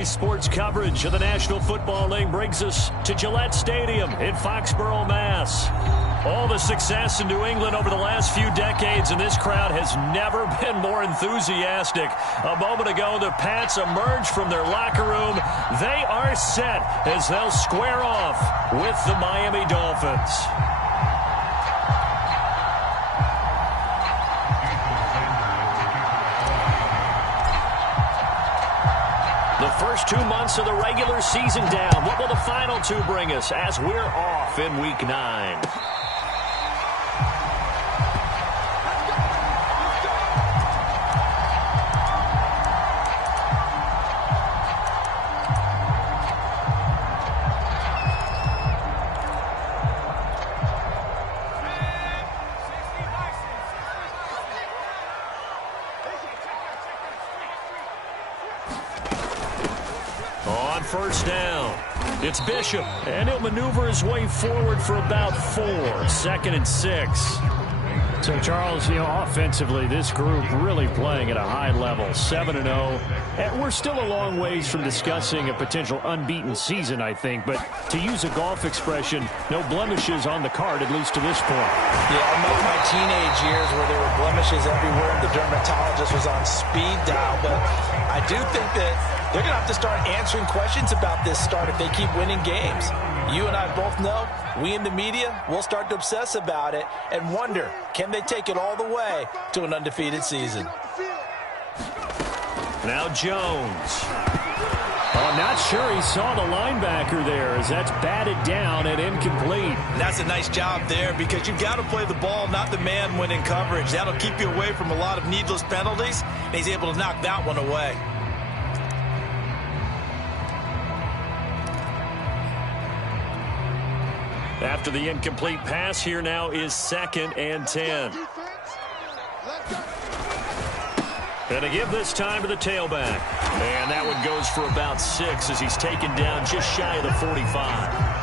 Today's sports coverage of the National Football League brings us to Gillette Stadium in Foxborough, Mass. All the success in New England over the last few decades, and this crowd has never been more enthusiastic. A moment ago, the Pats emerged from their locker room. They are set as they'll square off with the Miami Dolphins. The first 2 months of the regular season down. What will the final two bring us as we're off in Week 9? First down. It's Bishop, and he'll maneuver his way forward for about 4. 2nd and 6. So, Charles, offensively, this group really playing at a high level, 7-0. And we're still a long ways from discussing a potential unbeaten season, I think. But to use a golf expression, no blemishes on the card, at least to this point. Yeah, unlike my teenage years where there were blemishes everywhere and the dermatologist was on speed dial. But I do think that they're going to have to start answering questions about this start if they keep winning games. You and I both know, we in the media will start to obsess about it and wonder, can they take it all the way to an undefeated season? Now Jones. I'm not sure he saw the linebacker there as that's batted down and incomplete. That's a nice job there because you've got to play the ball, not the man when in coverage. That'll keep you away from a lot of needless penalties, and he's able to knock that one away. After the incomplete pass, here now is 2nd and 10. And to give this time to the tailback. And that one goes for about 6 as he's taken down just shy of the 45.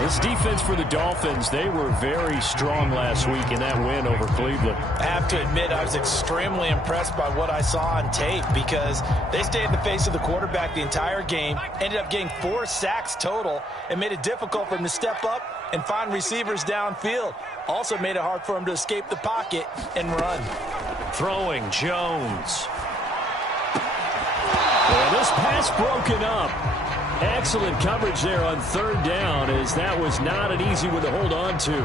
This defense for the Dolphins, they were very strong last week in that win over Cleveland. I have to admit, I was extremely impressed by what I saw on tape because they stayed in the face of the quarterback the entire game, ended up getting 4 sacks total, and made it difficult for him to step up and find receivers downfield. Also made it hard for him to escape the pocket and run. Throwing Jones. Well, this pass broken up. Excellent coverage there on 3rd down as that was not an easy one to hold on to.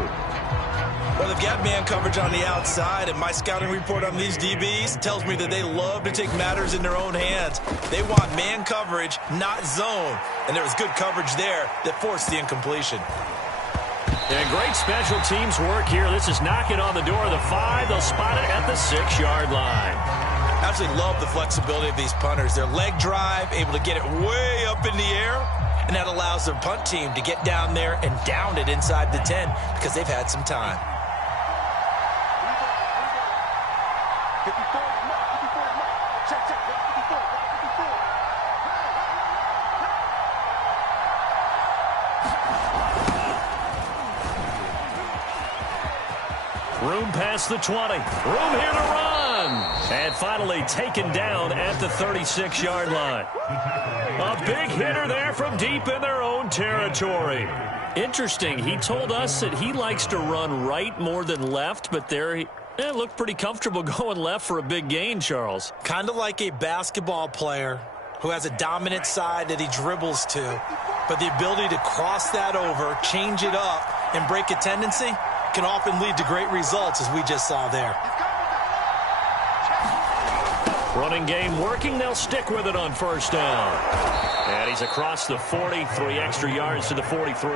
Well, they've got man coverage on the outside, and my scouting report on these DBs tells me that they love to take matters in their own hands. They want man coverage, not zone. And there was good coverage there that forced the incompletion. And great special teams work here. This is knocking on the door of the 5. They'll spot it at the 6-yard line. Absolutely love the flexibility of these punters. Their leg drive, able to get it way up in the air, and that allows their punt team to get down there and down it inside the 10 because they've had some time. Room past the 20. Room here to run. And finally taken down at the 36-yard line. A big hitter there from deep in their own territory. Interesting. He told us that he likes to run right more than left, but there he looked pretty comfortable going left for a big gain, Charles. Kind of like a basketball player who has a dominant side that he dribbles to, but the ability to cross that over, change it up, and break a tendency can often lead to great results, as we just saw there. Running game working. They'll stick with it on 1st down. And he's across the 40, 3 extra yards to the 43.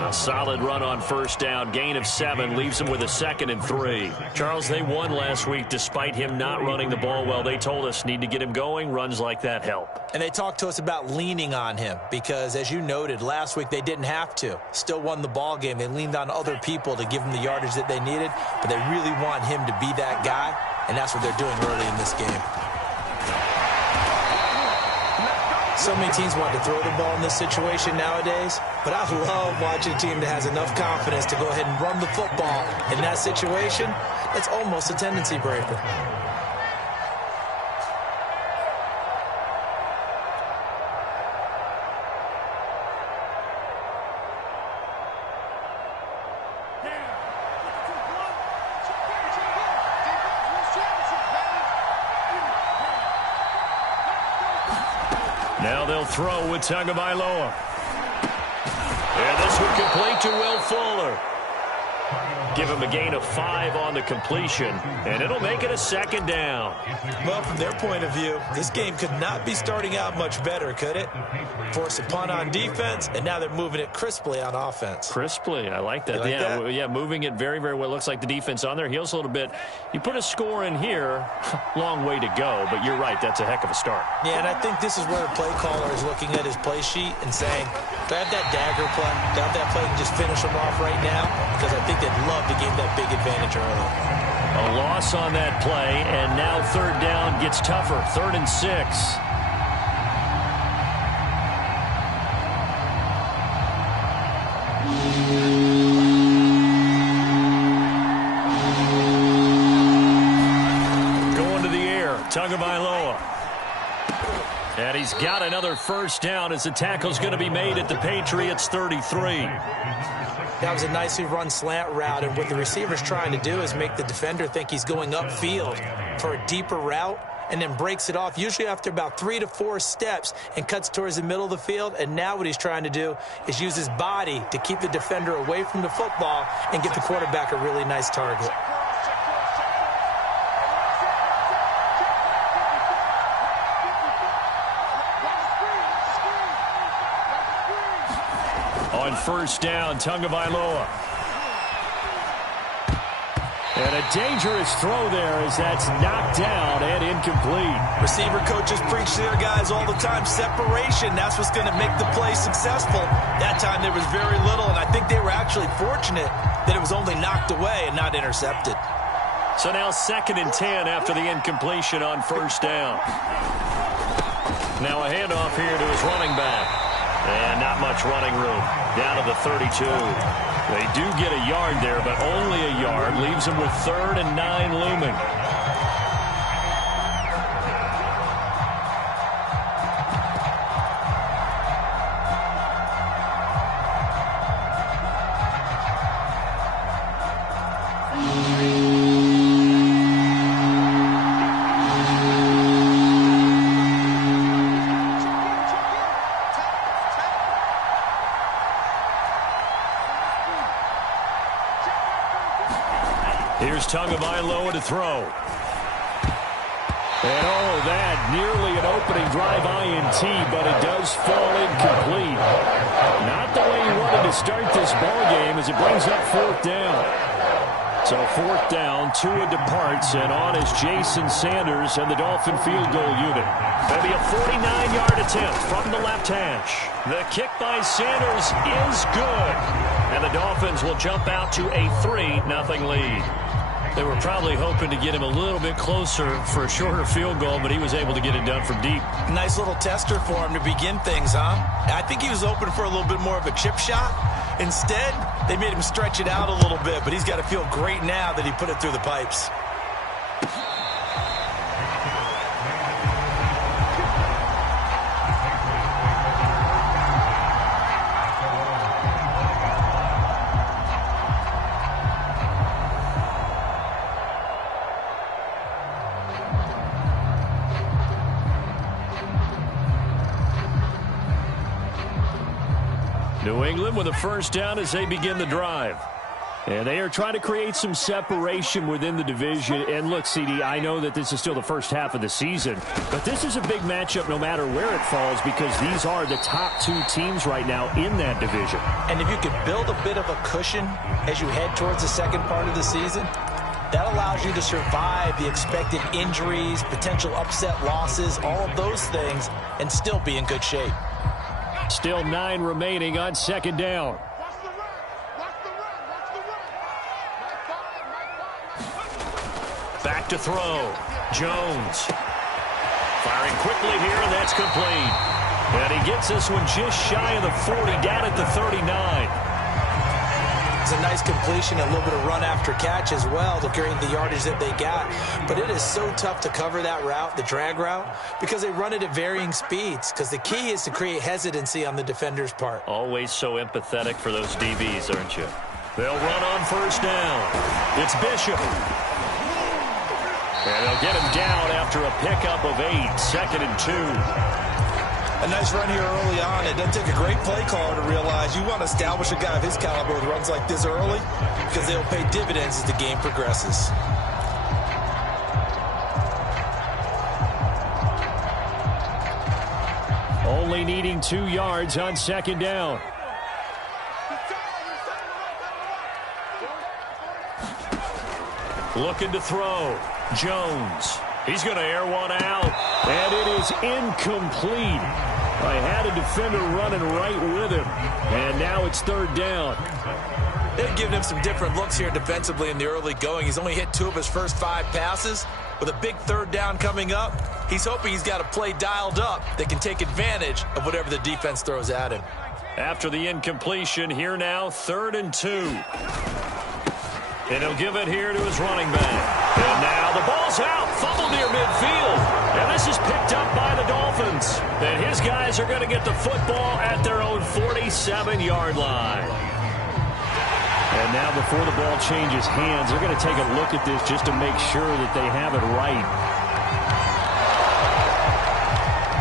A solid run on 1st down. Gain of 7 leaves him with a 2nd and 3. Charles, they won last week despite him not running the ball well. They told us need to get him going. Runs like that help. And they talked to us about leaning on him because, as you noted, last week they didn't have to. Still won the ball game. They leaned on other people to give them the yardage that they needed, but they really want him to be that guy, and that's what they're doing early in this game. So many teams want to throw the ball in this situation nowadays, but I love watching a team that has enough confidence to go ahead and run the football in that situation. That's almost a tendency breaker. Now they'll throw with Tagovailoa. And this would complete to Will Fuller. Give him a gain of 5 on the completion, and it'll make it a 2nd down. Well, from their point of view, this game could not be starting out much better, could it? Force a punt on defense, and now they're moving it crisply on offense. Crisply, I like that. Yeah, moving it very, very well. Looks like the defense on their heels a little bit. You put a score in here, long way to go, but you're right, that's a heck of a start. Yeah, and I think this is where the play caller is looking at his play sheet and saying, do I have that dagger play? Do I have that play and just finish them off right now? Because I think they'd love to gain that big advantage early. A loss on that play, and now 3rd down gets tougher. 3rd and 6. Going to the air, Tagovailoa. And he's got another 1st down as the tackle's going to be made at the Patriots 33. That was a nicely run slant route, and what the receiver's trying to do is make the defender think he's going upfield for a deeper route, and then breaks it off, usually after about 3 to 4 steps, and cuts towards the middle of the field. And now what he's trying to do is use his body to keep the defender away from the football and get the quarterback a really nice target. On 1st down, Tagovailoa. And a dangerous throw there as that's knocked down and incomplete. Receiver coaches preach to their guys all the time. Separation, that's what's going to make the play successful. That time there was very little, and I think they were actually fortunate that it was only knocked away and not intercepted. So now 2nd and 10 after the incompletion on 1st down. Now a handoff here to his running back. And not much running room. Down to the 32. They do get a yard there, but only a yard. Leaves them with 3rd and 9 looming. Here's Tagovailoa to throw. And oh, that nearly an opening drive INT, but it does fall incomplete. Not the way he wanted to start this ball game as it brings up 4th down. So 4th down, Tua departs, and on is Jason Sanders and the Dolphin field goal unit. Maybe a 49-yard attempt from the left hash. The kick by Sanders is good. And the Dolphins will jump out to a 3-0 lead. They were probably hoping to get him a little bit closer for a shorter field goal, but he was able to get it done from deep. Nice little tester for him to begin things, huh? I think he was open for a little bit more of a chip shot. Instead, they made him stretch it out a little bit, but he's got to feel great now that he put it through the pipes. New England with a 1st down as they begin the drive. And they are trying to create some separation within the division. And look, CD, I know that this is still the first half of the season, but this is a big matchup no matter where it falls because these are the top 2 teams right now in that division. And if you could build a bit of a cushion as you head towards the second part of the season, that allows you to survive the expected injuries, potential upset losses, all of those things, and still be in good shape. Still 9 remaining on 2nd down. Back to throw. Jones. Firing quickly here, and that's complete. And he gets this one just shy of the 40, down at the 39. It's a nice completion, a little bit of run after catch as well to carry the yardage that they got. But it is so tough to cover that route, the drag route, because they run it at varying speeds. Because the key is to create hesitancy on the defender's part. Always so empathetic for those DBs, aren't you? They'll run on 1st down. It's Bishop. And they'll get him down after a pickup of 8, 2nd and 2. A nice run here early on. It doesn't take a great play caller to realize you want to establish a guy of his caliber with runs like this early because they'll pay dividends as the game progresses. Only needing 2 yards on second down. Looking to throw. Jones. He's going to air one out. And it is incomplete. I had a defender running right with him. And now it's third down. They've given him some different looks here defensively in the early going. He's only hit 2 of his first 5 passes. With a big third down coming up, he's hoping he's got a play dialed up that can take advantage of whatever the defense throws at him. After the incompletion, here now, 3rd and 2. And he'll give it here to his running back. And now the ball's out, fumbled near midfield. And this is picked up by the Dolphins. And his guys are going to get the football at their own 47-yard line. And now before the ball changes hands, they're going to take a look at this just to make sure that they have it right.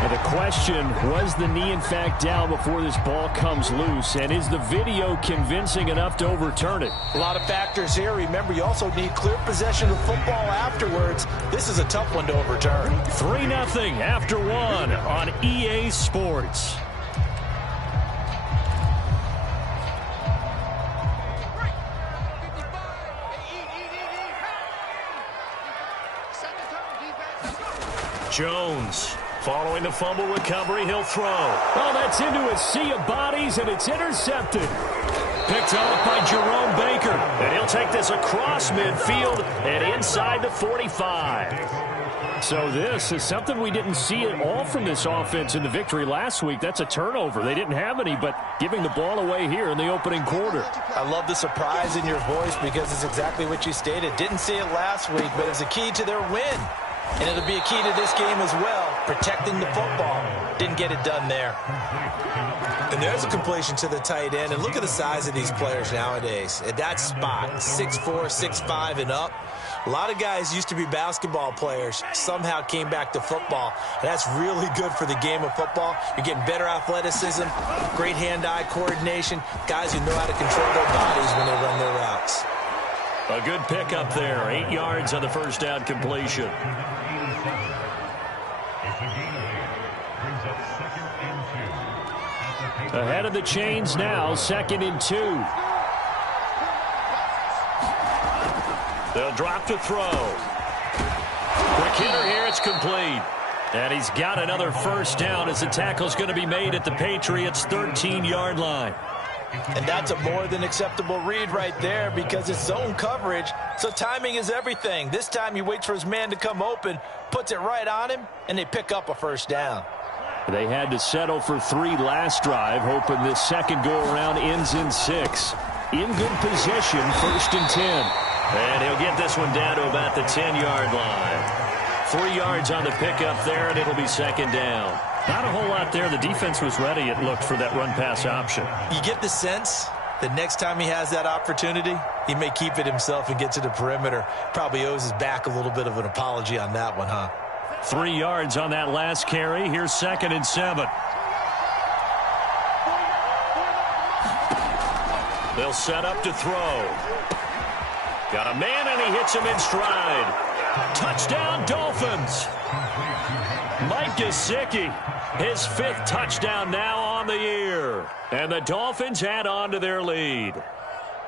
And the question, was the knee in fact down before this ball comes loose? And is the video convincing enough to overturn it? A lot of factors here. Remember, you also need clear possession of football afterwards. This is a tough one to overturn. 3-0 after 1 on EA Sports. Jones. Following the fumble recovery, he'll throw. Oh, that's into a sea of bodies, and it's intercepted. Picked off by Jerome Baker. And he'll take this across midfield and inside the 45. So this is something we didn't see at all from this offense in the victory last week. That's a turnover. They didn't have any, but giving the ball away here in the opening quarter. I love the surprise in your voice because it's exactly what you stated. Didn't see it last week, but it's a key to their win. And it'll be a key to this game as well, protecting the football. Didn't get it done there. And there's a completion to the tight end. And look at the size of these players nowadays. At that spot, 6'4", 6'5", and up. A lot of guys used to be basketball players, somehow came back to football. And that's really good for the game of football. You're getting better athleticism, great hand-eye coordination, guys who know how to control their bodies when they run their routes. A good pickup there. 8 yards on the first down completion. Ahead of the chains now, 2nd and 2. They'll drop to throw. Quick hitter here, it's complete. And he's got another first down as the tackle's going to be made at the Patriots' 13-yard line. And that's a more than acceptable read right there because it's zone coverage, so timing is everything. This time he waits for his man to come open, puts it right on him, and they pick up a first down. They had to settle for 3 last drive, hoping this second go-around ends in 6. In good position, 1st and 10. And he'll get this one down to about the 10-yard line. 3 yards on the pickup there, and it'll be 2nd down. Not a whole lot there. The defense was ready, it looked, for that run-pass option. You get the sense that next time he has that opportunity, he may keep it himself and get to the perimeter. Probably owes his back a little bit of an apology on that one, huh? 3 yards on that last carry. Here's 2nd and 7. They'll set up to throw. Got a man, and he hits him in stride. Touchdown, Dolphins. Mike Gesicki, his 5th touchdown now on the year. And the Dolphins add on to their lead.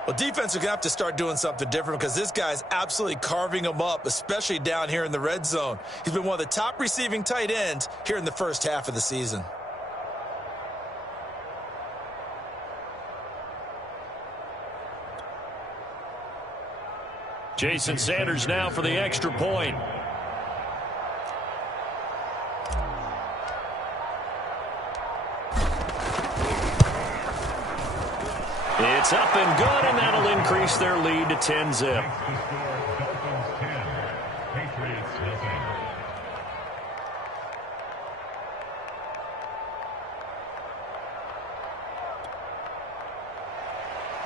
Well, defense are going to have to start doing something different because this guy's absolutely carving them up, especially down here in the red zone. He's been one of the top receiving tight ends here in the first half of the season. Jason Sanders now for the extra point. It's up and good, and that'll increase their lead to 10-zip.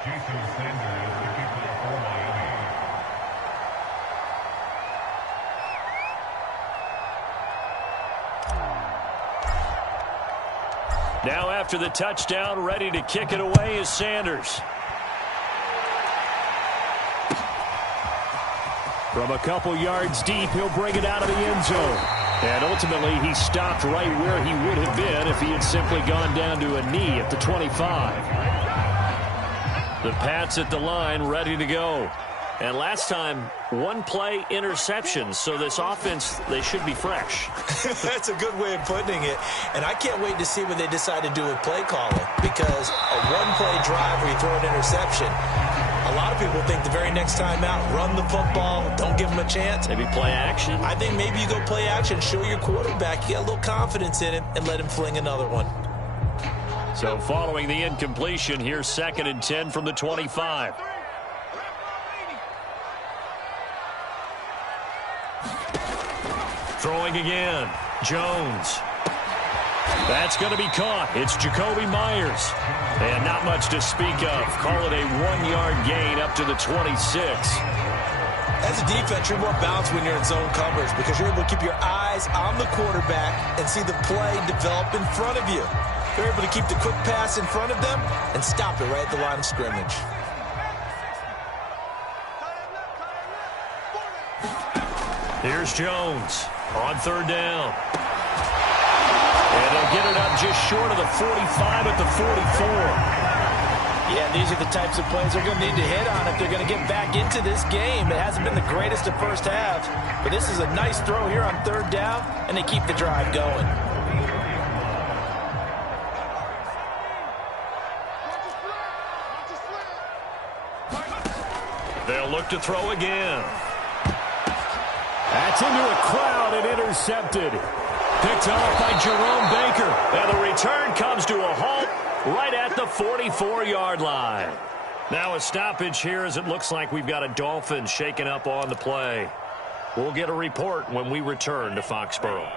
Jason Sanders, the kicker for Miami. Now after the touchdown, ready to kick it away is Sanders. From a couple yards deep, he'll bring it out of the end zone. And ultimately, he stopped right where he would have been if he had simply gone down to a knee at the 25. The Pats at the line, ready to go. And last time, one play interception, so this offense, they should be fresh. That's a good way of putting it. And I can't wait to see what they decide to do with play calling, because a one-play drive where you throw an interception, a lot of people think the very next time out, run the football, don't give them a chance. Maybe play action. I think maybe you go play action, show your quarterback you got a little confidence in him, and let him fling another one. So following the incompletion, here's 2nd and 10 from the 25. Throwing again. Jones. That's going to be caught. It's Jacoby Myers. And not much to speak of. Call it a 1-yard gain up to the 26. As a defense, you're more balanced when you're in zone coverage because you're able to keep your eyes on the quarterback and see the play develop in front of you. You're able to keep the quick pass in front of them and stop it right at the line of scrimmage. Here's Jones on 3rd down. And he'll get it up just short of the 45 at the 44. Yeah, these are the types of plays they're going to need to hit on if they're going to get back into this game. It hasn't been the greatest of first halves, but this is a nice throw here on 3rd down, and they keep the drive going. They'll look to throw again. That's into a crowd and intercepted. Picked off by Jerome Baker. And the return comes to a halt right at the 44-yard line. Now a stoppage here as it looks like we've got a Dolphin shaken up on the play. We'll get a report when we return to Foxborough.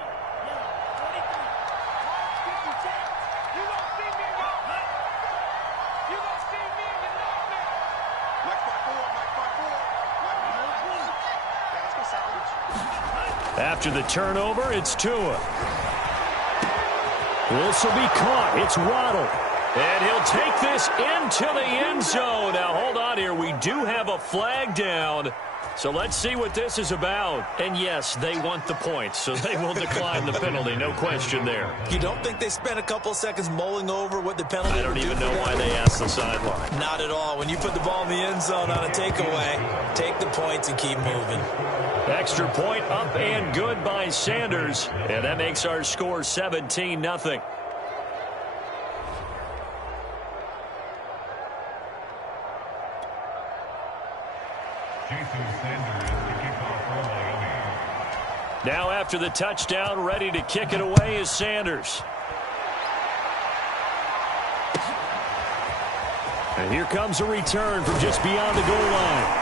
After the turnover, it's Tua. This will be caught. It's Waddle. And he'll take this into the end zone. Now, hold on here. We do have a flag down. So let's see what this is about. And, yes, they want the points, so they will decline the penalty. No question there. You don't think they spent a couple of seconds mulling over what the penalty I don't even know why they asked the sideline. Not at all. When you put the ball in the end zone on a takeaway, take the points and keep moving. Extra point up and good by Sanders. And that makes our score 17-0. Now after the touchdown, ready to kick it away is Sanders. And here comes a return from just beyond the goal line.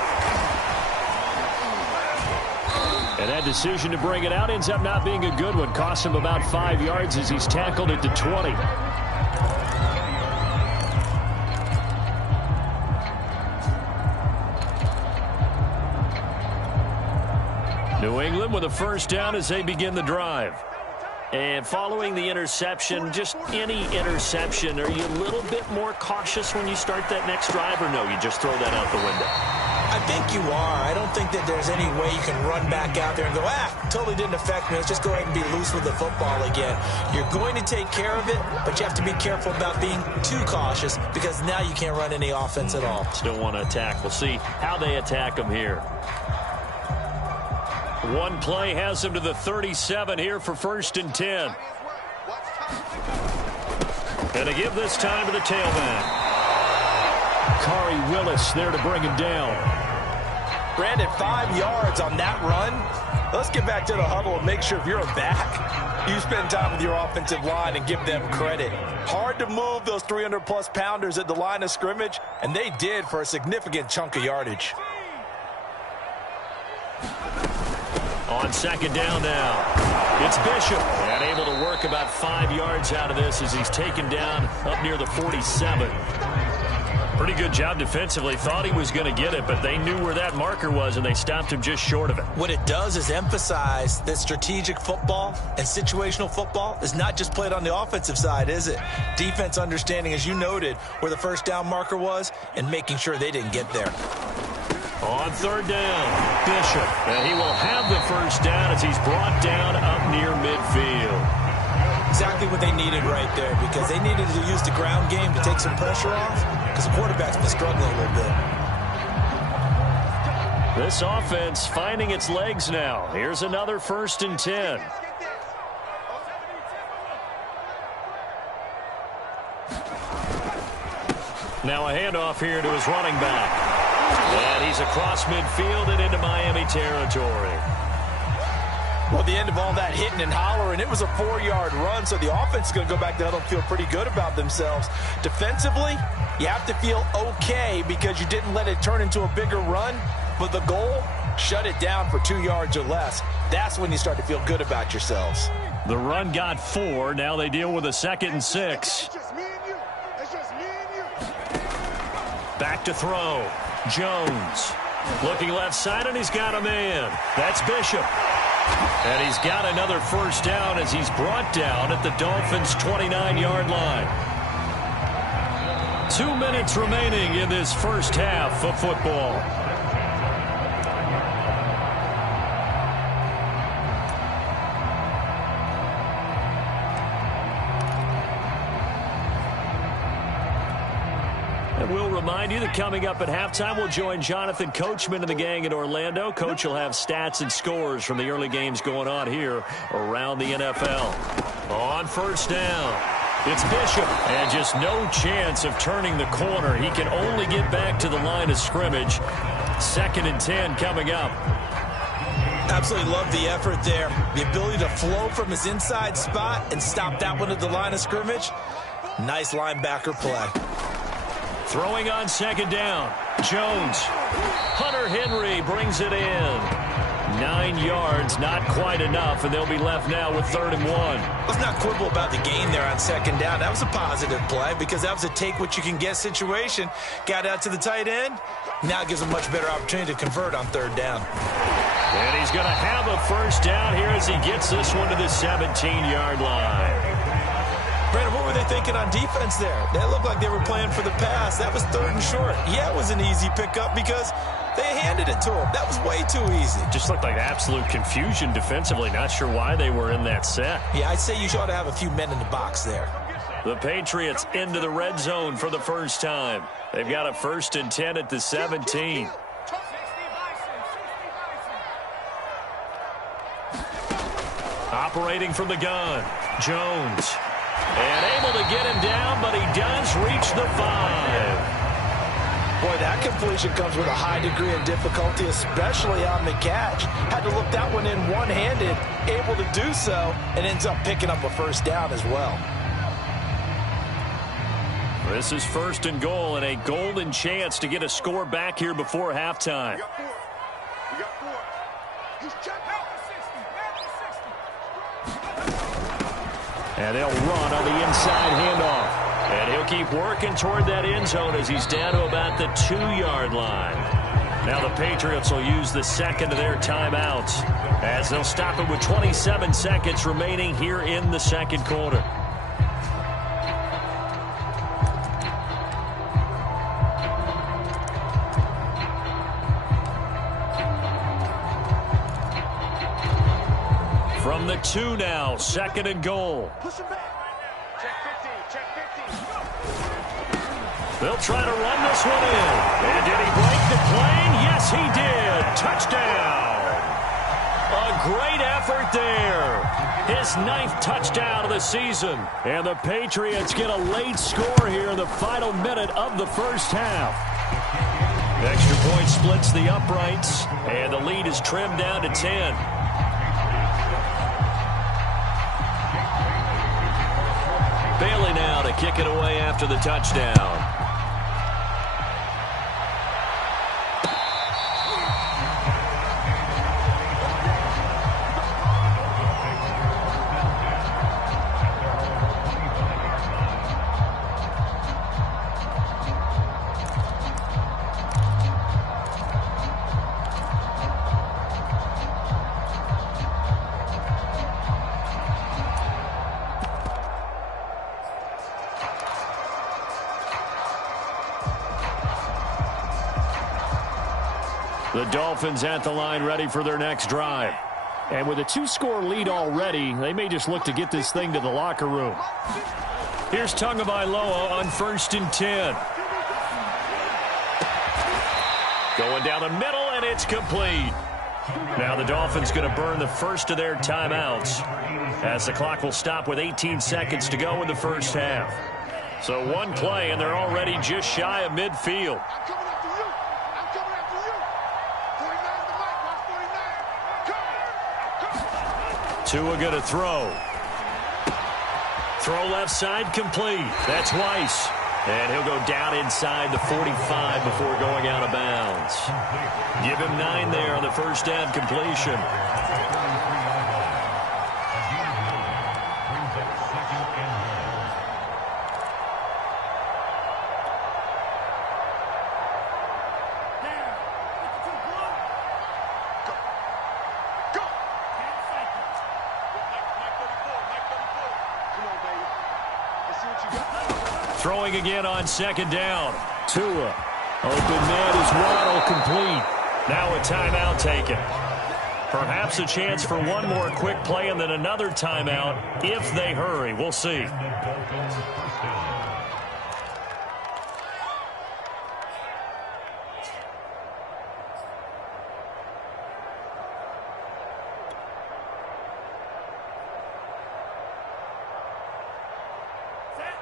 And that decision to bring it out ends up not being a good one. Costs him about 5 yards as he's tackled at the 20. New England with a first down as they begin the drive. And following the interception, just any interception, are you a little bit more cautious when you start that next drive, or no, you just throw that out the window? I think you are. I don't think that there's any way you can run back out there and go, totally didn't affect me. Let's just go ahead and be loose with the football again. You're going to take care of it, but you have to be careful about being too cautious because now you can't run any offense at all. Still want to attack. We'll see how they attack them here. One play has them to the 37 here for 1st and 10. And to give this time to the tailback. Kari Willis there to bring him down. Brandon, 5 yards on that run. Let's get back to the huddle and make sure if you're a back, you spend time with your offensive line and give them credit. Hard to move those 300-plus pounders at the line of scrimmage, and they did for a significant chunk of yardage. On 2nd down now, it's Bishop. And able to work about 5 yards out of this as he's taken down up near the 47. Pretty good job defensively. Thought he was going to get it, but they knew where that marker was, and they stopped him just short of it. What it does is emphasize that strategic football and situational football is not just played on the offensive side, is it? Defense understanding, as you noted, where the first down marker was and making sure they didn't get there. On third down, Bishop. And he will have the first down as he's brought down up near midfield. Exactly what they needed right there, because they needed to use the ground game to take some pressure off, because the quarterback's been struggling a little bit. This offense finding its legs now. Here's another 1st and 10. Now a handoff here to his running back. And he's across midfield and into Miami territory. Well, the end of all that hitting and hollering, it was a 4-yard run, so the offense is going to go back to huddle and feel pretty good about themselves. Defensively, you have to feel okay because you didn't let it turn into a bigger run, but the goal, shut it down for 2 yards or less. That's when you start to feel good about yourselves. The run got 4. Now they deal with a 2nd and 6. Back to throw. Jones. Looking left side, and he's got a man. That's Bishop. And he's got another first down as he's brought down at the Dolphins' 29-yard line. 2 minutes remaining in this first half of football. And we'll remind you that coming up at halftime, we'll join Jonathan Coachman and the gang in Orlando. Coach will have stats and scores from the early games going on here around the NFL. On first down, it's Bishop. And just no chance of turning the corner. He can only get back to the line of scrimmage. 2nd and 10 coming up. Absolutely love the effort there. The ability to flow from his inside spot and stop that one at the line of scrimmage. Nice linebacker play. Throwing on 2nd down. Jones. Hunter Henry brings it in. 9 yards, not quite enough, and they'll be left now with 3rd and 1. Let's not quibble about the gain there on 2nd down. That was a positive play because that was a take-what-you-can-get situation. Got out to the tight end. Now gives a much better opportunity to convert on 3rd down. And he's going to have a first down here as he gets this one to the 17-yard line. Brandon, what were they thinking on defense there? That looked like they were playing for the pass. That was 3rd and short. Yeah, it was an easy pickup because they handed it to him. That was way too easy. Just looked like absolute confusion defensively. Not sure why they were in that set. Yeah, I'd say you ought to have a few men in the box there. The Patriots into the red zone for the first time. They've got a 1st and 10 at the 17. Operating from the gun, Jones. And able to get him down, but he does reach the 5. Boy, that completion comes with a high degree of difficulty, especially on the catch. Had to look that one in one-handed, able to do so, and ends up picking up a first down as well. This is 1st and goal, and a golden chance to get a score back here before halftime. We got 4. He's checked out for 60. And they'll run on the inside handoff. And he'll keep working toward that end zone as he's down to about the 2-yard line. Now the Patriots will use the 2nd of their timeouts as they'll stop it with 27 seconds remaining here in the 2nd quarter. From the 2 now, 2nd and goal. Push him back. Check 50. Check 50. They'll try to run this one in. And did he break the plane? Yes, he did. Touchdown. A great effort there. His 9th touchdown of the season. And the Patriots get a late score here in the final minute of the first half. Extra point splits the uprights. And the lead is trimmed down to 10. Bailey now to kick it away after the touchdown. The Dolphins at the line ready for their next drive. And with a 2-score lead already, they may just look to get this thing to the locker room. Here's Tagovailoa on 1st and 10. Going down the middle, and it's complete. Now the Dolphins going to burn the first of their timeouts as the clock will stop with 18 seconds to go in the first half. So one play, and they're already just shy of midfield. Tua going to throw. Throw left side complete. That's Weiss. And he'll go down inside the 45 before going out of bounds. Give him 9 there on the first down completion. Throwing again on 2nd down. Tua. Open man is Waddle complete. Now a timeout taken. Perhaps a chance for one more quick play and then another timeout if they hurry. We'll see.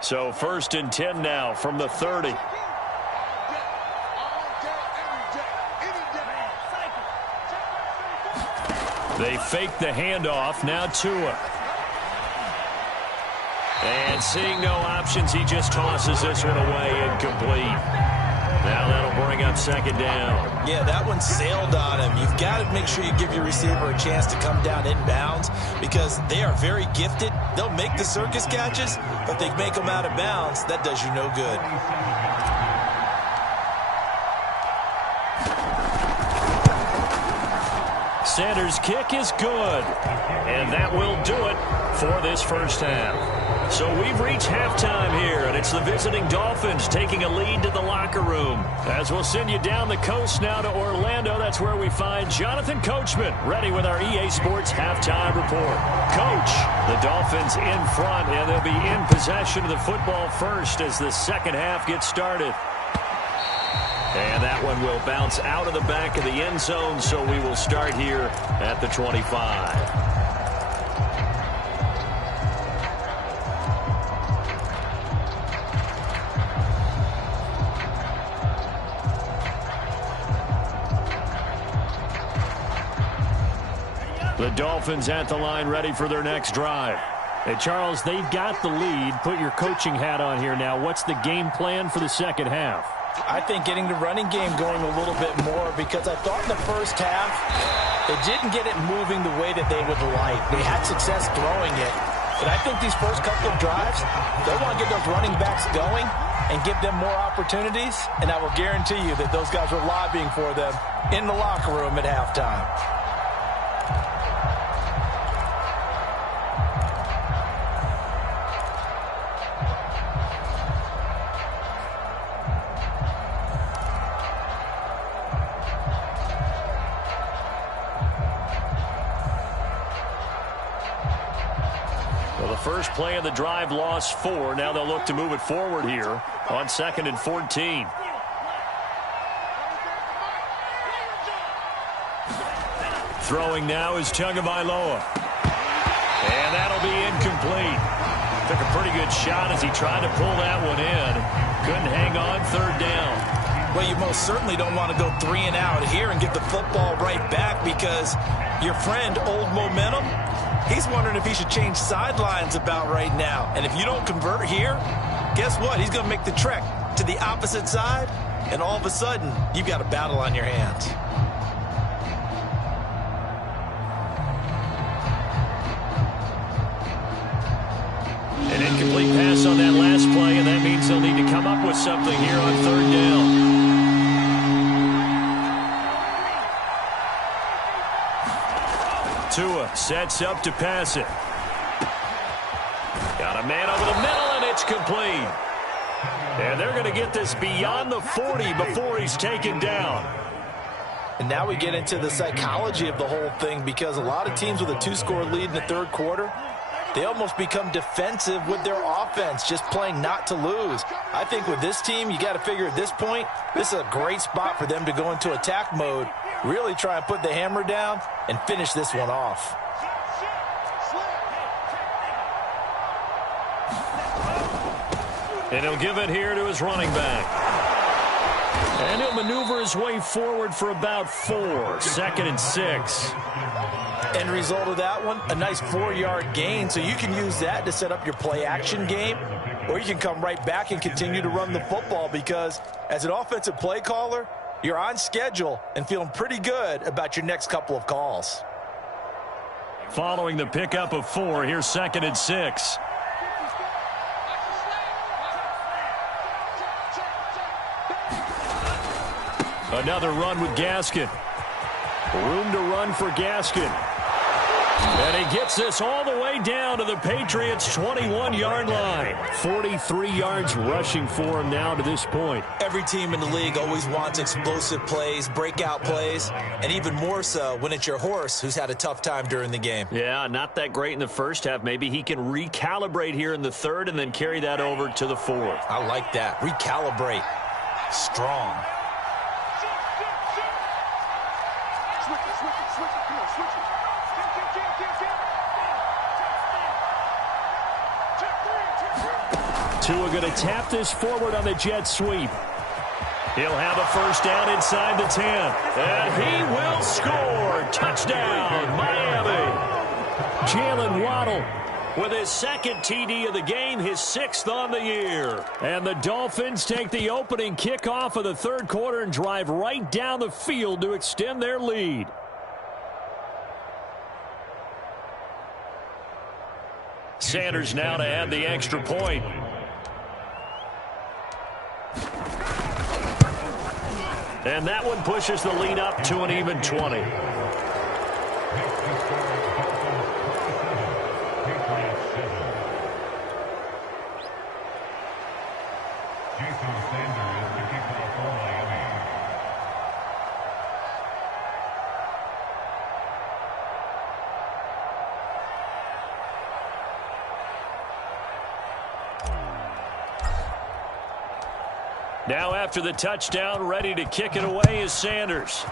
So 1st and 10 now from the 30. They fake the handoff. Now Tua. And seeing no options, he just tosses this one away incomplete. Now that'll bring up 2nd down. Yeah, that one sailed on him. You've got to make sure you give your receiver a chance to come down inbounds because they are very gifted. They'll make the circus catches, but they make them out of bounds. That does you no good. Sanders' kick is good. And that will do it for this first half. So we've reached halftime here, and it's the visiting Dolphins taking a lead to the locker room. As we'll send you down the coast now to Orlando, that's where we find Jonathan Coachman, ready with our EA Sports halftime report. Coach, the Dolphins in front, and they'll be in possession of the football first as the second half gets started. And that one will bounce out of the back of the end zone, so we will start here at the 25. The Dolphins at the line ready for their next drive. Hey, Charles, they've got the lead. Put your coaching hat on here now. What's the game plan for the second half? I think getting the running game going a little bit more because I thought in the first half they didn't get it moving the way that they would like. They had success throwing it. But I think these first couple of drives, they want to get those running backs going and give them more opportunities. And I will guarantee you that those guys were lobbying for them in the locker room at halftime. First play of the drive lost 4. Now they'll look to move it forward here on 2nd and 14. Throwing now is Tagovailoa. And that'll be incomplete. Took a pretty good shot as he tried to pull that one in. Couldn't hang on 3rd down. Well, you most certainly don't want to go 3 and out here and get the football right back because your friend, Old Momentum, he's wondering if he should change sidelines about right now. And if you don't convert here, guess what? He's going to make the trek to the opposite side, and all of a sudden, you've got a battle on your hands. An incomplete pass on that last play, and that means they'll need to come up with something here on 3rd down. Tua sets up to pass it. Got a man over the middle, and it's complete. And they're going to get this beyond the 40 before he's taken down. And now we get into the psychology of the whole thing, because a lot of teams with a 2-score lead in the third quarter, they almost become defensive with their offense, just playing not to lose. I think with this team, you got to figure at this point, this is a great spot for them to go into attack mode, really try and put the hammer down and finish this one off. And he'll give it here to his running back. And he'll maneuver his way forward for about 4. 2nd and 6. End result of that one, a nice 4-yard gain. So you can use that to set up your play-action game, or you can come right back and continue to run the football, because as an offensive play caller, you're on schedule and feeling pretty good about your next couple of calls. Following the pickup of 4, here's 2nd and 6. Another run with Gaskin. Room to run for Gaskin. And he gets this all the way down to the Patriots' 21-yard line. 43 yards rushing for him now to this point. Every team in the league always wants explosive plays, breakout plays, and even more so when it's your horse who's had a tough time during the game. Yeah, not that great in the first half. Maybe he can recalibrate here in the third and then carry that over to the fourth. I like that. Recalibrate. Strong. Tua going to tap this forward on the jet sweep. He'll have a first down inside the 10. And he will score. Touchdown, Miami. Jalen Waddle with his 2nd TD of the game, his 6th on the year. And the Dolphins take the opening kickoff of the third quarter and drive right down the field to extend their lead. Sanders now to add the extra point. And that one pushes the lead up to an even 20. Now after the touchdown, ready to kick it away is Sanders.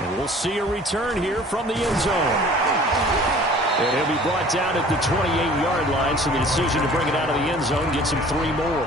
And we'll see a return here from the end zone. And he'll be brought down at the 28-yard line, so the decision to bring it out of the end zone gets him 3 more.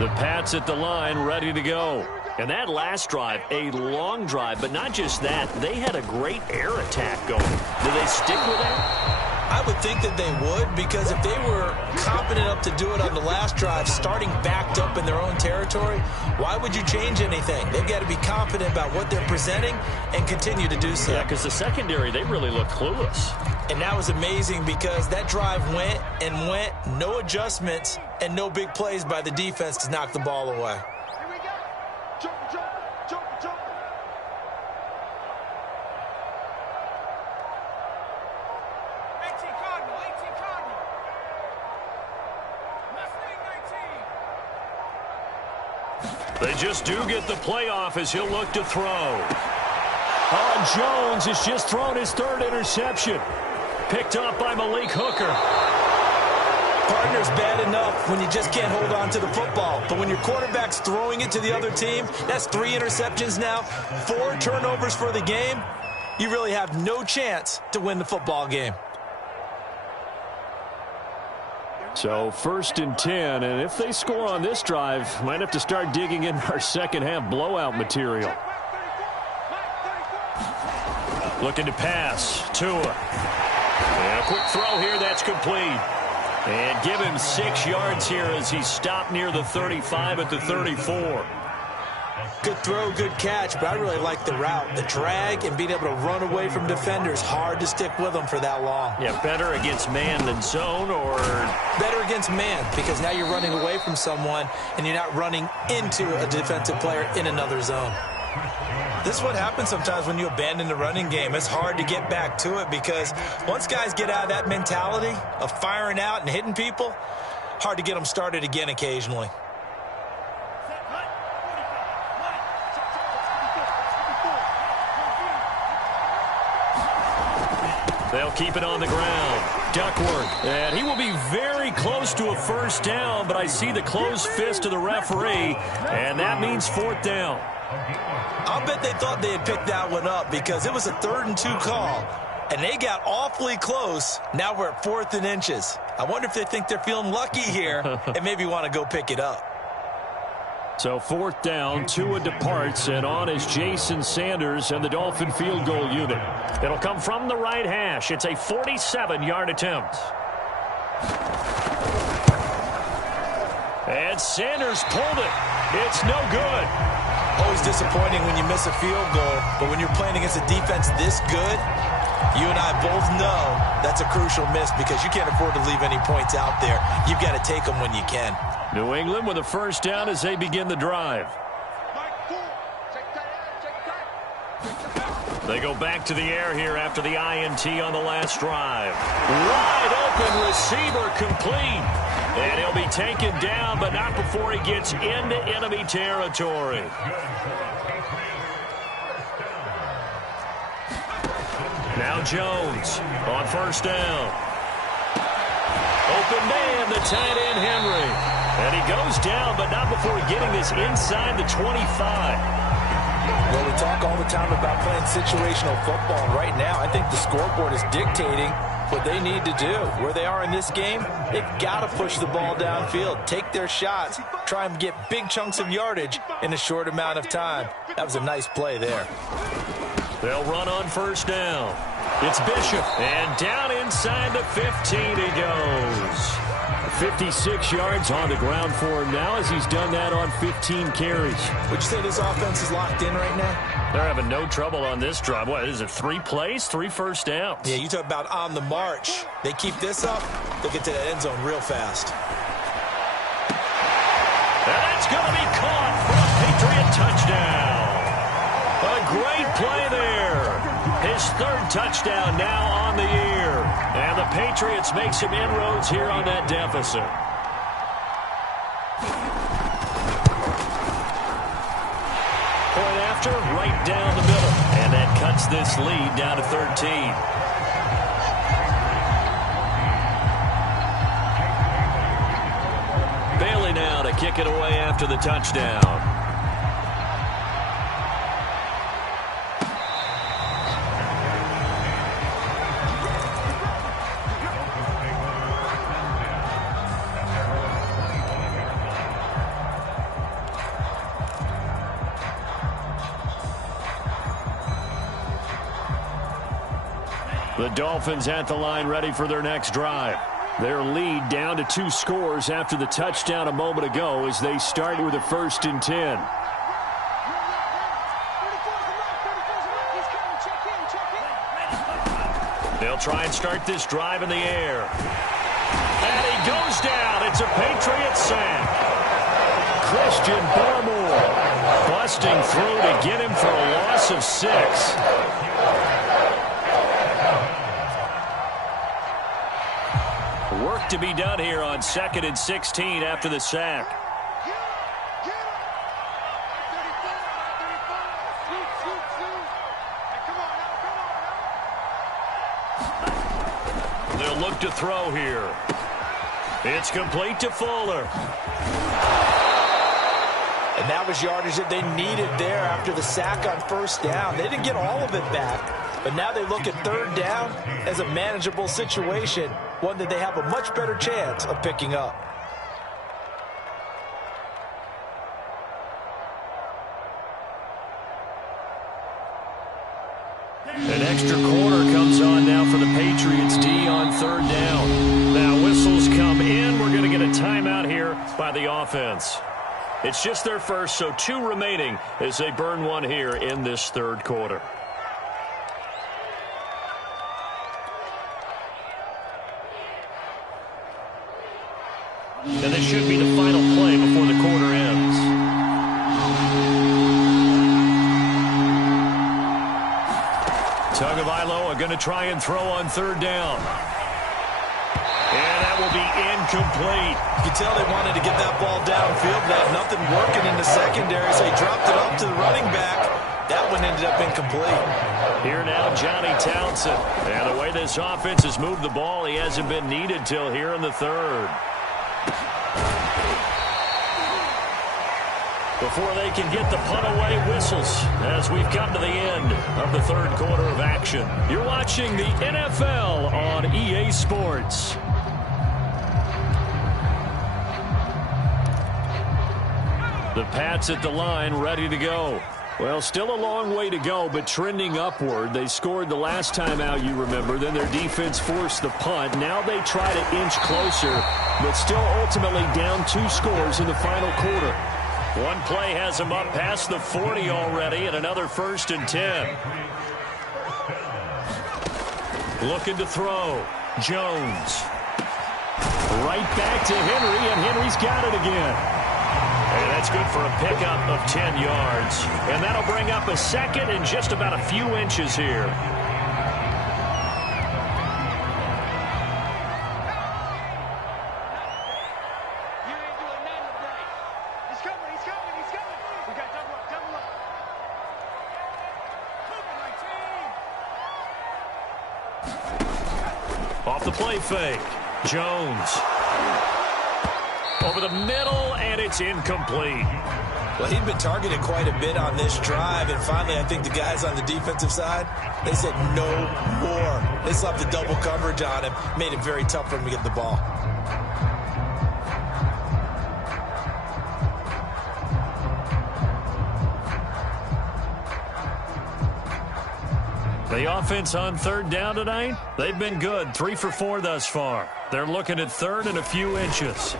The Pats at the line, ready to go. And that last drive, a long drive, but not just that. They had a great air attack going. Do they stick with that? I would think that they would, because if they were confident enough to do it on the last drive, starting backed up in their own territory, why would you change anything? They've got to be confident about what they're presenting and continue to do so. Yeah, because the secondary, they really looked clueless. And that was amazing, because that drive went and went, no adjustments, and no big plays by the defense to knock the ball away. Here we go. Jump. 18 Cardinal. Mustang 19. They just do get the playoff as he'll look to throw. Jones has just thrown his 3rd interception. Picked up by Malik Hooker. Partner's bad enough when you just can't hold on to the football. But when your quarterback's throwing it to the other team, that's 3 interceptions now, 4 turnovers for the game. You really have no chance to win the football game. So 1st and 10, and if they score on this drive, might have to start digging in our second half blowout material. Looking to pass. Tua. And a quick throw here. That's complete. And give him 6 yards here as he stopped near the 35 at the 34. Good throw, good catch, but I really like the route. The drag and being able to run away from defenders. Hard to stick with them for that long. Yeah, better against man than zone, or? Better against man, because now you're running away from someone and you're not running into a defensive player in another zone. This is what happens sometimes when you abandon the running game. It's hard to get back to it because once guys get out of that mentality of firing out and hitting people, hard to get them started again occasionally. They'll keep it on the ground. Duckworth, and he will be very close to a first down, but I see the closed fist of the referee, and that means 4th down. I'll bet they thought they had picked that one up because it was a 3rd and 2 call, and they got awfully close. Now we're at 4th and inches. I wonder if they think they're feeling lucky here and maybe want to go pick it up. So 4th down, Tua departs, and on is Jason Sanders and the Dolphin field goal unit. It'll come from the right hash. It's a 47-yard attempt. And Sanders pulled it. It's no good. Always disappointing when you miss a field goal, but when you're playing against a defense this good, you and I both know that's a crucial miss because you can't afford to leave any points out there. You've got to take them when you can. New England with a first down as they begin the drive. They go back to the air here after the INT on the last drive. Wide open receiver complete. And he'll be taken down, but not before he gets into enemy territory. Now Jones on first down. Open man, the tight end Henry. And he goes down, but not before getting this inside the 25. Well, we talk all the time about playing situational football. And right now, I think the scoreboard is dictating what they need to do. Where they are in this game, they've got to push the ball downfield, take their shots, try and get big chunks of yardage in a short amount of time. That was a nice play there. They'll run on first down. It's Bishop, and down inside the 15 he goes. 56 yards on the ground for him now as he's done that on 15 carries. Would you say this offense is locked in right now? They're having no trouble on this drive. What is it, 3 plays, 3 first downs? Yeah, you talk about on the march. They keep this up, they'll get to the end zone real fast. And that's going to be caught for a Patriot touchdown. A great play there. His 3rd touchdown now on the year. And the Patriots make some inroads here on that deficit. Point after, right down the middle. And that cuts this lead down to 13. Bailey now to kick it away after the touchdown. The Dolphins at the line ready for their next drive. Their lead down to 2 scores after the touchdown a moment ago as they start with a 1st and 10. They'll try and start this drive in the air. And he goes down. It's a Patriot sack. Christian Barmore busting through to get him for a loss of 6. Work to be done here on 2nd and 16 after the sack. They'll look to throw here. It's complete to Fuller. And that was yardage that they needed there after the sack on first down. They didn't get all of it back, but now they look at 3rd down as a manageable situation, one that they have a much better chance of picking up. An extra quarter comes on now for the Patriots D on 3rd down. Now whistles come in. We're going to get a timeout here by the offense. It's just their first, so 2 remaining as they burn one here in this 3rd quarter. And this should be the final play before the quarter ends. to try and throw on third down. And that will be incomplete. You can tell they wanted to get that ball downfield. They had nothing working in the secondary, so he dropped it up to the running back. That one ended up incomplete. Here now, Johnny Townsend. And the way this offense has moved the ball, he hasn't been needed till here in the third. Before they can get the punt away, whistles as we've come to the end of the third quarter of action. You're watching the NFL on EA Sports. The Pats at the line, ready to go. Well, still a long way to go, but trending upward. They scored the last time out, you remember. Then their defense forced the punt. Now they try to inch closer, but still ultimately down 2 scores in the final quarter. One play has them up past the 40 already, and another 1st and 10. Looking to throw. Jones. Right back to Henry, and Henry's got it again. And that's good for a pickup of 10 yards. And that'll bring up a 2nd and just about a few inches here. Off the play fake. Jones. Over the middle, and it's incomplete. Well, he'd been targeted quite a bit on this drive, and finally I think the guys on the defensive side, they said no more. They slapped the double coverage on him, made it very tough for him to get the ball. The offense on third down tonight, they've been good. 3 for 4 thus far. They're looking at third and a few inches.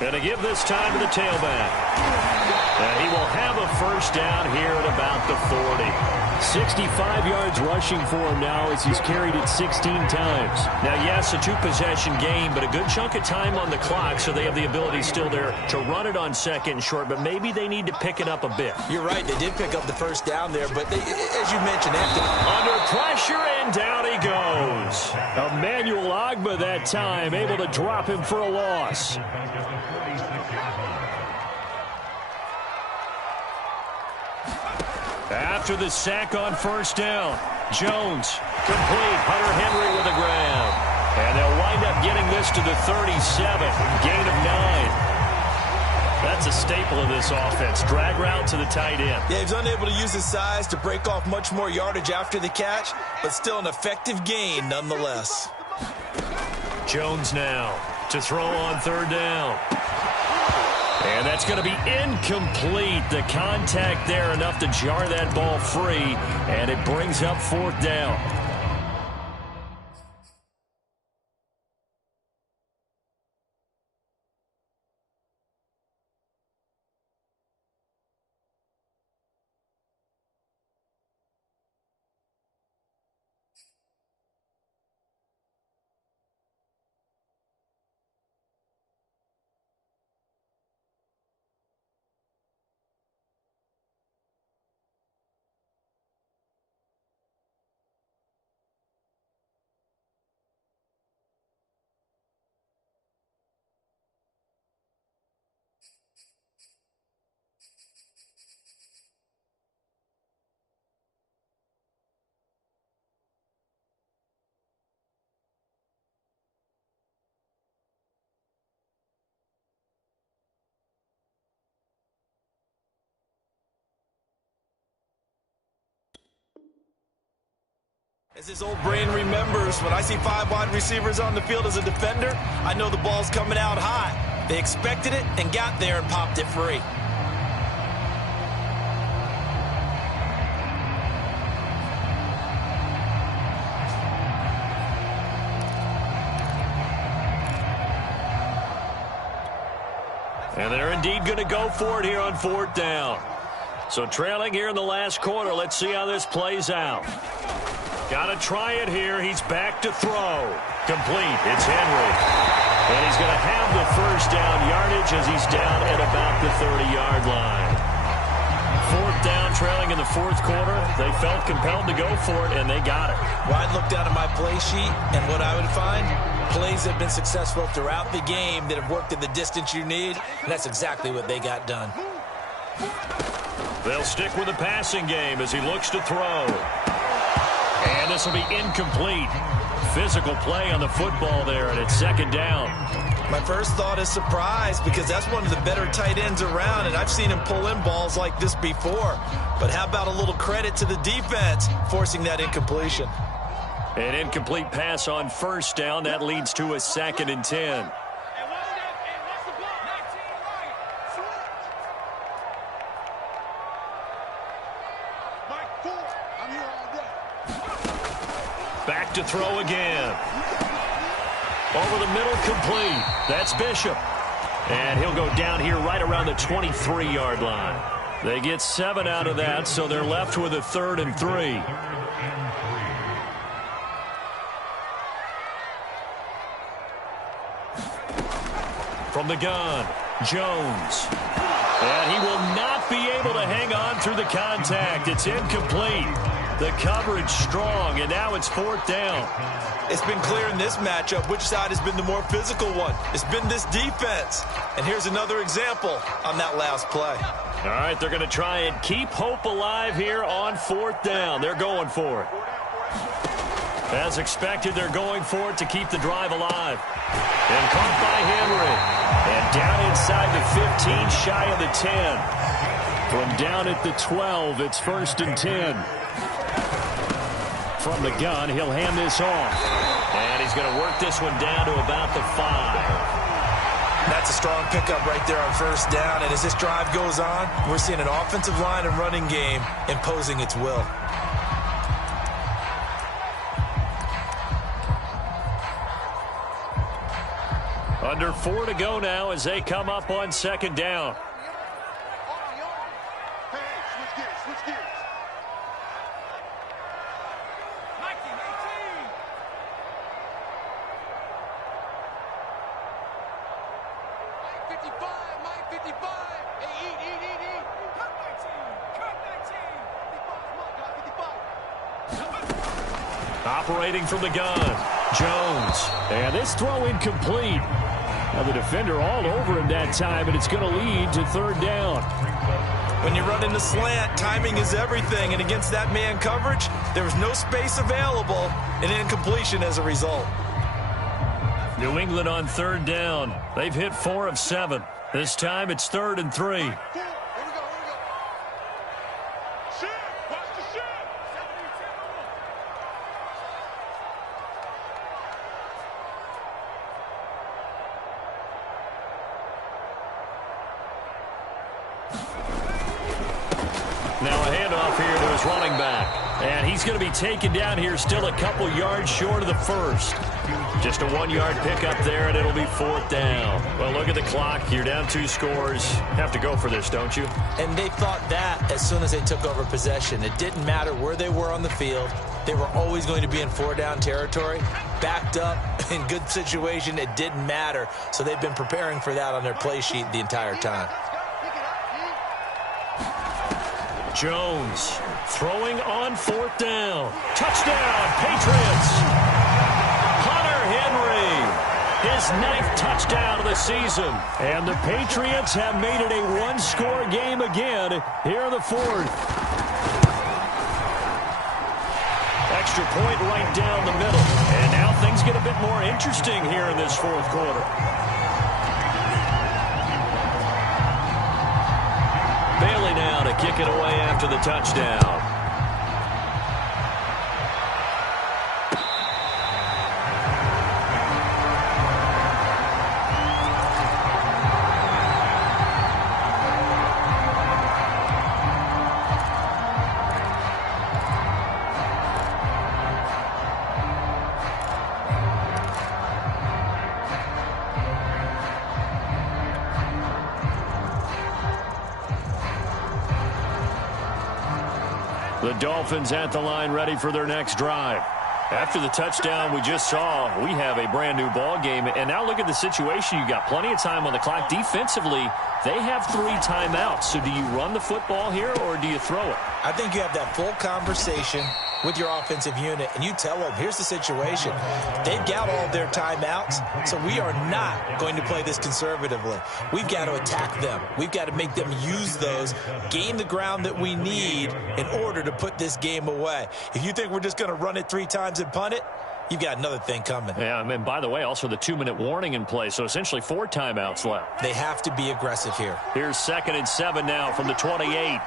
And to give this time to the tailback. And he will have a 1st down here at about the 40. 65 yards rushing for him now as he's carried it 16 times. Now, yes, a 2-possession game, but a good chunk of time on the clock, so they have the ability still there to run it on 2nd and short, but maybe they need to pick it up a bit. You're right. They did pick up the 1st down there, but they, as you mentioned, under pressure, and down he goes. Emmanuel Ogbah that time, able to drop him for a loss. After the sack on 1st down, Jones complete. Hunter Henry with a grab. And they'll wind up getting this to the 37. Gain of 9. That's a staple of this offense. Drag route to the tight end. Yeah, he's unable to use his size to break off much more yardage after the catch, but still an effective gain nonetheless. Jones now to throw on 3rd down. And that's going to be incomplete. The contact there enough to jar that ball free, and it brings up 4th down. As his old brain remembers, when I see 5 wide receivers on the field as a defender, I know the ball's coming out high. They expected it and got there and popped it free. And they're indeed going to go for it here on 4th down. So trailing here in the last quarter, let's see how this plays out. Got to try it here. He's back to throw. Complete. It's Henry. And he's going to have the 1st down yardage as he's down at about the 30-yard line. 4th down, trailing in the 4th quarter. They felt compelled to go for it, and they got it. Well, I'd look down at my play sheet, and what I would find, plays have been successful throughout the game that have worked at the distance you need, and that's exactly what they got done. They'll stick with the passing game as he looks to throw. And this will be incomplete. Physical play on the football there, and it's 2nd down. My first thought is surprise, because that's one of the better tight ends around, and I've seen him pull in balls like this before. But how about a little credit to the defense forcing that incompletion? An incomplete pass on 1st down. That leads to a 2nd and 10. Back to throw again. Over the middle, complete. That's Bishop. And he'll go down here right around the 23-yard line. They get 7 out of that, so they're left with a 3rd and 3. From the gun, Jones. And he will not be able to hang on through the contact. It's incomplete. The coverage strong, and now it's 4th down. It's been clear in this matchup which side has been the more physical one. It's been this defense. And here's another example on that last play. All right, they're going to try and keep hope alive here on 4th down. They're going for it. As expected, they're going for it to keep the drive alive. And caught by Henry. And down inside the 15, shy of the 10. From down at the 12, it's 1st and 10. From the gun, he'll hand this off. And he's going to work this one down to about the 5. That's a strong pickup right there on 1st down. And as this drive goes on, we're seeing an offensive line and running game imposing its will. Under 4 to go now as they come up on 2nd down. Operating from the gun, Jones. And this throw incomplete. Now the defender all over him that time, and it's going to lead to 3rd down. When you run in the slant, timing is everything. And against that man coverage, there was no space available, and incompletion as a result. New England on 3rd down. They've hit 4 of 7. This time it's 3rd and 3. Now a handoff here to his running back. And he's going to be taken down here still a couple yards short of the 1st. Just a 1-yard pickup there, and it'll be 4th down. Well, look at the clock. You're down 2 scores. Have to go for this, don't you? And they thought that as soon as they took over possession. It didn't matter where they were on the field. They were always going to be in 4-down territory. Backed up, in good situation, it didn't matter. So they've been preparing for that on their play sheet the entire time. Jones throwing on 4th down. Touchdown, Patriots. Hunter Henry, his 9th touchdown of the season. And the Patriots have made it a 1-score game again here in the 4th. Extra point right down the middle. And now things get a bit more interesting here in this 4th quarter. Bailey now to kick it away after the touchdown. The Dolphins at the line ready for their next drive. After the touchdown we just saw, we have a brand new ball game. And now look at the situation. You got plenty of time on the clock. Defensively, They have 3 timeouts. So do you run the football here or do you throw it? I think you have that full conversation with your offensive unit, and you tell them, here's the situation. They've got all of their timeouts, so we are not going to play this conservatively. We've got to attack them. We've got to make them use those, gain the ground that we need in order to put this game away. If you think we're just going to run it 3 times and punt it, you've got another thing coming. Yeah, and by the way, also the 2-minute warning in play, so essentially 4 timeouts left. They have to be aggressive here. Here's 2nd and 7 now from the 28.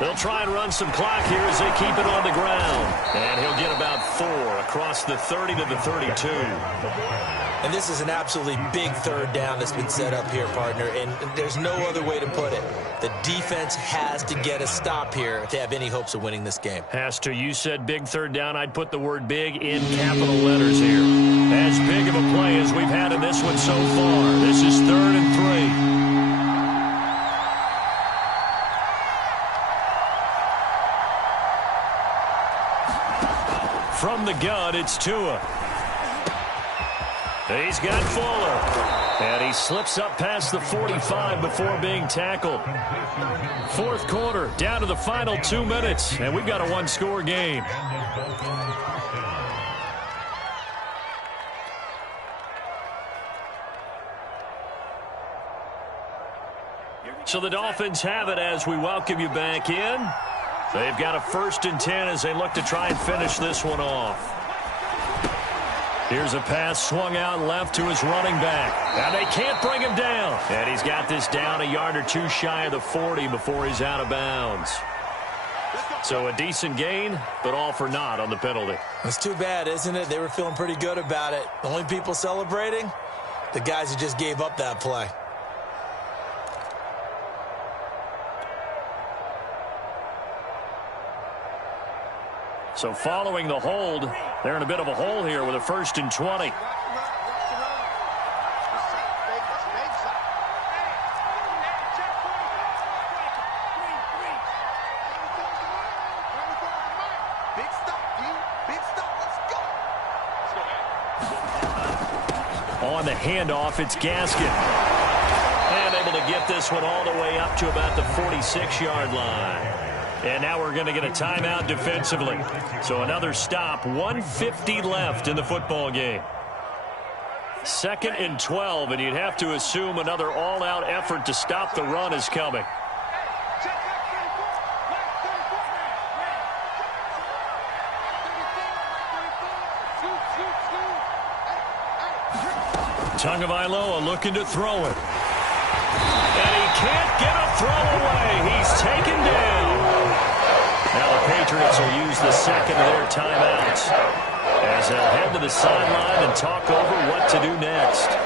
They'll try and run some clock here as they keep it on the ground. And he'll get about 4 across the 30 to the 32. And this is an absolutely big 3rd down that's been set up here, partner, and there's no other way to put it. The defense has to get a stop here if they have any hopes of winning this game. Has to. You said big 3rd down. I'd put the word big in capital letters here. As big of a play as we've had in this one so far. This is 3rd and 3. From the gun, it's Tua. He's got Fuller. And he slips up past the 45 before being tackled. 4th quarter, down to the final 2 minutes. And we've got a 1-score game. So the Dolphins have it as we welcome you back in. They've got a 1st and 10 as they look to try and finish this one off. Here's a pass swung out left to his running back. Now they can't bring him down. And he's got this down a yard or 2 shy of the 40 before he's out of bounds. So a decent gain, but all for naught on the penalty. It's too bad, isn't it? They were feeling pretty good about it. The only people celebrating, the guys who just gave up that play. So following the hold, they're in a bit of a hole here with a 1st and 20. On the handoff, it's Gaskin. And able to get this one all the way up to about the 46-yard line. And now we're going to get a timeout defensively. So another stop, 1:50 left in the football game. 2nd and 12, and you'd have to assume another all-out effort to stop the run is coming. Tagovailoa looking to throw it. And he can't get a throw away. He's taken down. Now the Patriots will use the 2nd of their timeouts as they'll head to the sideline and talk over what to do next.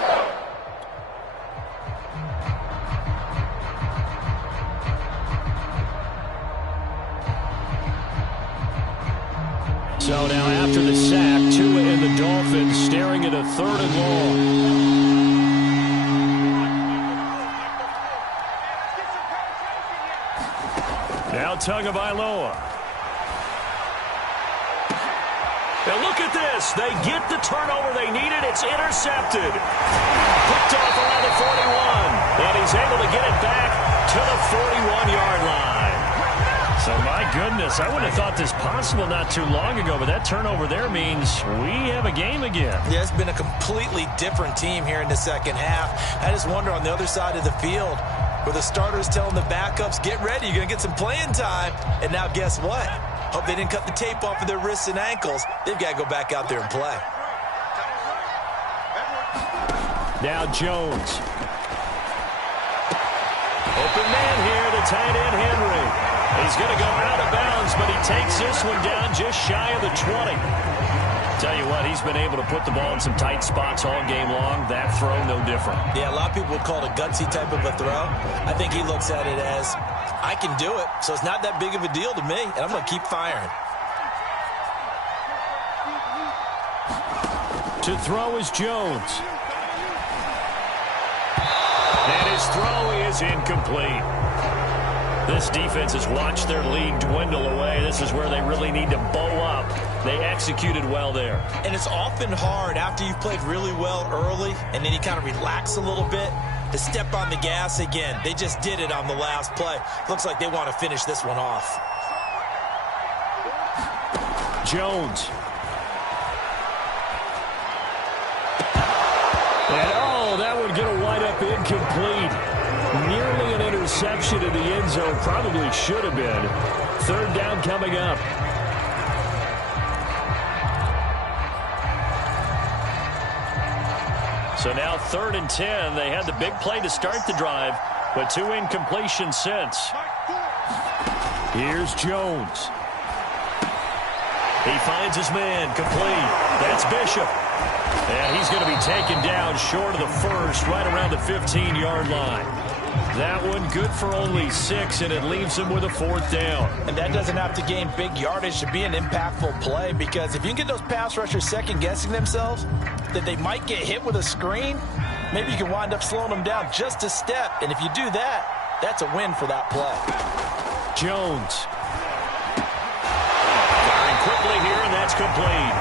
So now after the sack, Tua and the Dolphins staring at a 3rd and long. Now Tagovailoa. Now look at this. They get the turnover they needed. It's intercepted. Picked off around the 41. And he's able to get it back to the 41-yard line. So my goodness, I wouldn't have thought this possible not too long ago, but that turnover there means we have a game again. Yeah, it's been a completely different team here in the 2nd half. I just wonder on the other side of the field, where the starters telling the backups, get ready, you're going to get some playing time. And now guess what? Hope they didn't cut the tape off of their wrists and ankles. They've got to go back out there and play. Now Jones. Open man here, the tight end Henry. He's going to go out of bounds, but he takes this one down just shy of the 20. Tell you what, he's been able to put the ball in some tight spots all game long. That throw, no different. Yeah, a lot of people would call it a gutsy type of a throw. I think he looks at it as, I can do it, so it's not that big of a deal to me, and I'm going to keep firing. To throw is Jones. And his throw is incomplete. This defense has watched their lead dwindle away. This is where they really need to bow up. They executed well there. And it's often hard after you've played really well early and then you kind of relax a little bit. to step on the gas again. They just did it on the last play. Looks like they want to finish this one off. Jones. And oh, that would get a wide up incomplete. Nearly an interception in the end zone. Probably should have been. Third down coming up. So now 3rd and 10. They had the big play to start the drive, but 2 incompletions since. Here's Jones. He finds his man, complete. That's Bishop. And he's going to be taken down short of the first, right around the 15-yard line. That one good for only 6, and it leaves him with a 4th down. And that doesn't have to gain big yardage to be an impactful play, because if you can get those pass rushers second-guessing themselves, that they might get hit with a screen, maybe you can wind up slowing them down just a step. And if you do that, that's a win for that play. Jones. Firing quickly here, and that's complete.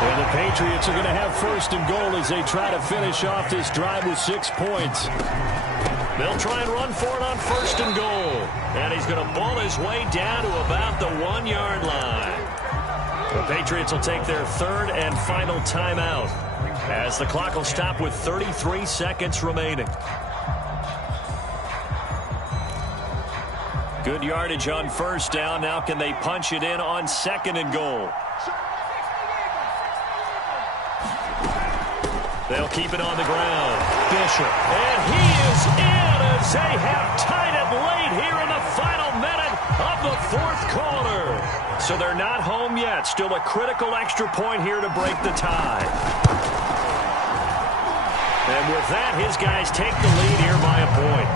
And the Patriots are going to have 1st and goal as they try to finish off this drive with 6 points. They'll try and run for it on 1st and goal. And he's going to ball his way down to about the 1-yard line. The Patriots will take their 3rd and final timeout as the clock will stop with 33 seconds remaining. Good yardage on 1st down. Now can they punch it in on 2nd and goal? They'll keep it on the ground. Bishop. And he is in as they have tied it late here in the final minute of the 4th quarter. So they're not home yet. Still a critical extra point here to break the tie. And with that, his guys take the lead here by a point.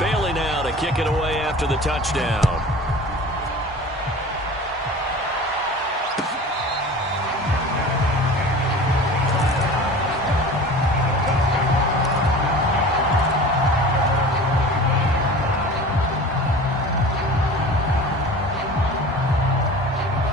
Bailey now to kick it away after the touchdown.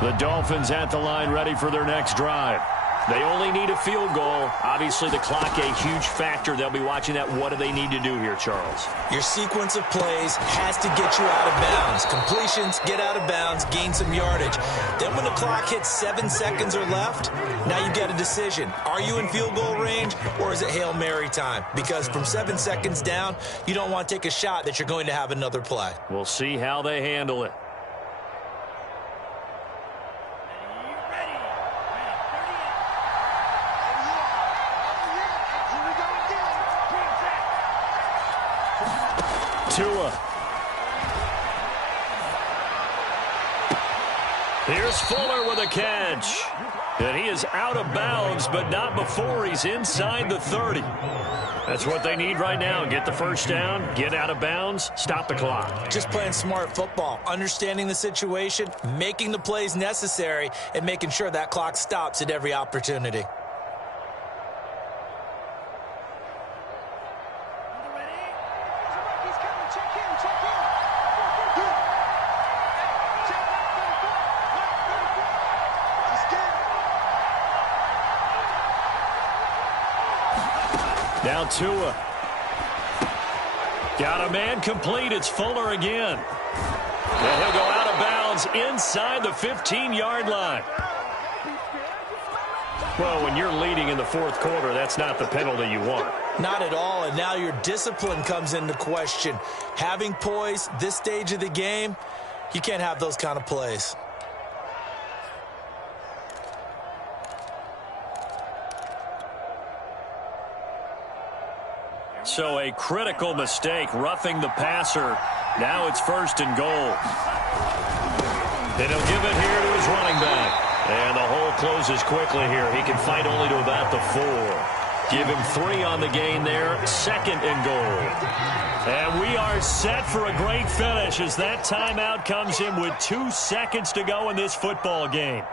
The Dolphins at the line ready for their next drive. They only need a field goal. Obviously, the clock a huge factor. They'll be watching that. What do they need to do here, Charles? Your sequence of plays has to get you out of bounds. Completions, get out of bounds, gain some yardage. Then when the clock hits 7 seconds or left, now you get a decision. Are you in field goal range, or is it Hail Mary time? Because from 7 seconds down, you don't want to take a shot that you're going to have another play. We'll see how they handle it. Tua. Here's Fuller with a catch. And he is out of bounds, but not before he's inside the 30. That's what they need right now. Get the 1st down, get out of bounds, stop the clock. Just playing smart football, understanding the situation, making the plays necessary, and making sure that clock stops at every opportunity. Now Tua. Got a man complete. It's Fuller again. And he'll go out of bounds inside the 15-yard line. Well, when you're leading in the 4th quarter, that's not the penalty you want. Not at all, and now your discipline comes into question. Having poise this stage of the game, you can't have those kind of plays. So a critical mistake, roughing the passer. Now it's 1st and goal. And he'll give it here to his running back. And the hole closes quickly here. He can fight only to about the 4. Give him 3 on the gain there. 2nd and goal. And we are set for a great finish as that timeout comes in with 2 seconds to go in this football game.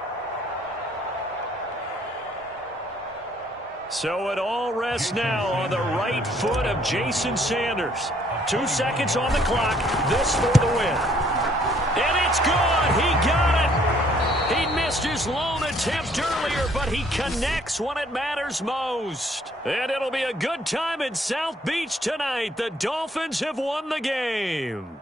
So it all rests now on the right foot of Jason Sanders. 2 seconds on the clock. This for the win. And it's good. He got it. He missed lost his lone attempt earlier, but he connects when it matters most. And it'll be a good time in South Beach tonight. The Dolphins have won the game.